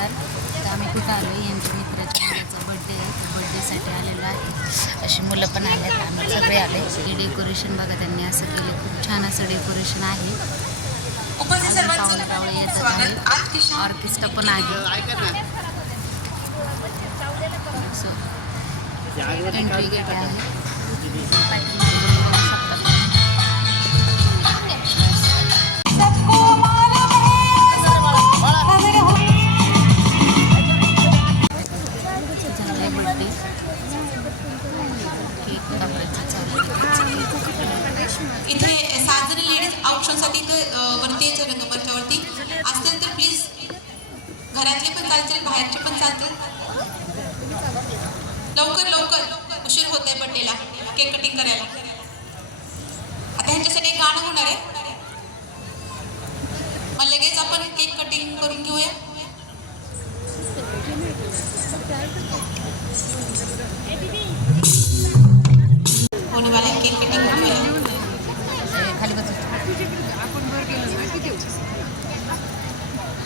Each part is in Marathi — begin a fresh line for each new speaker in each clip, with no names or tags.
नमस्कार तर आम्ही कुठं आलो यांच्या मित्राच्या मुलाचा बड्डे आहे. तर बड्डेसाठी आलेलो आहे. अशी मुलं पण आलेत. आम्ही सगळे आले. हे डेकोरेशन बघा त्यांनी असं केलं. खूप छान असं डेकोरेशन आहे. येतात आहे. ऑर्केस्ट्रा पण आहे. एंट्री गेट आहे.
ऑप्शनसाठी इथे वरती यायच्या रंगमंचावरती असतील तर प्लीज घरातले पण चालतील बाहेरचे पण चालतील. लवकर लवकर. उशीर होत आहे बड्डेला केक कटिंग करायला. आता ह्यांच्यासाठी एक गाणं होणार आहे.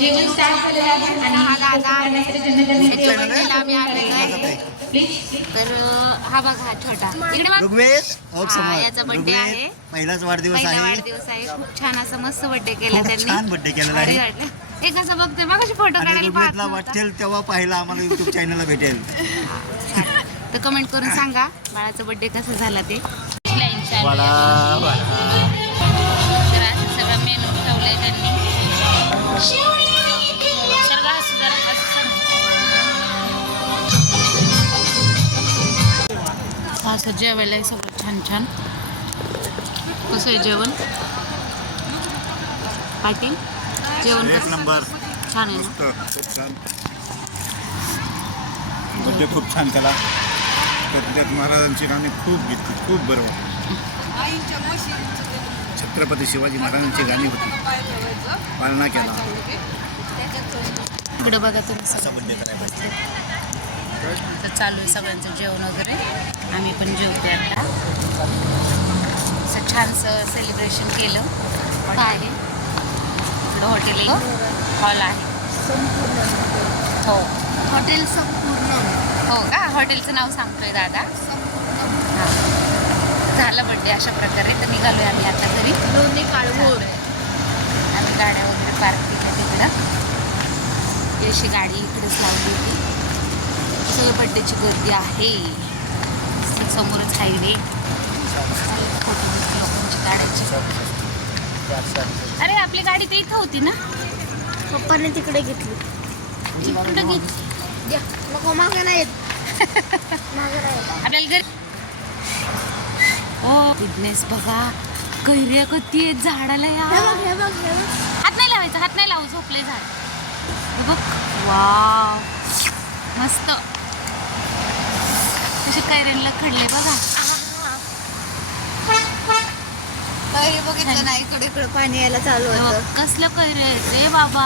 जेवण स्टार्ट झालेलं आहे आणि
आम्ही आलेलो आहे तर हा बघा हा छोटा. इकडे
हो
हा, याचा
ऋग्वेद
आहे.
पहिलाच वाढदिवस
पहिला
आहे.
वाढदिवस आहे. खूप छान असं मस्त बर्थडे केला त्यांनी.
छान केलेला आहे.
वाटलं. हे कसं बघतोय मग फोटो काढायला.
वाटेल तेव्हा पाहिला आम्हाला युट्यूब चॅनलला भेटेल.
तर कमेंट करून सांगा बाळाचा बर्थडे कसा झाला ते. तर असं सगळं मेनू ठेवलंय त्यांनी. असं जेवायला आहे सगळं छान छान. कसं आहे जेवण? पाटील जेवण कसं?
नंबर.
छान आहे ना?
खूप छान. बड्डे खूप छान केला. त्यात महाराजांची गाणी खूप घेतली खूप बरं होती. छत्रपती शिवाजी महाराजांची गाणी होती. पालना केला.
इकडं बघा तुम्ही सगळं.
बड्डे करायला
तर चालू आहे सगळ्यांचं जेवण वगैरे. आम्ही पण जेवतोय आता. असं छानसं सेलिब्रेशन केलं. आहे? इकडं हॉटेल हॉल आहे. हो.
हॉटेल संपूर्ण.
हो का? हॉटेलचं नाव सांगतोय दादा. हां. झालं बड्डे अशा प्रकारे. तर निघालोय आम्ही आता घरी.
लोणी काळभोर
आम्ही गाड्या वगैरे पार्क केल्या तिकडं. ही अशी गाडी इकडेच लावली होती. सगळं बड्डेची गर्दी आहे. समोरच हायवे काढायची अरे आपली गाडी तर इथं होती ना?
पप्पाने तिकडे घेतली.
इकडं घेतली
नको मागे नाही.
आपल्याला घरी हो बिझनेस बघा. कैऱ्या कधी आहेत झाडाला या? हात नाही लावायचा हात नाही लावू झोपले झाड. बघ. वाव. मस्त. कसे कैऱ्यांना खडले बघा.
काही बघितलं नाही इकडे इकडे पाणी यायला चालू होतं.
कसलं कैरे आहे रे बाबा?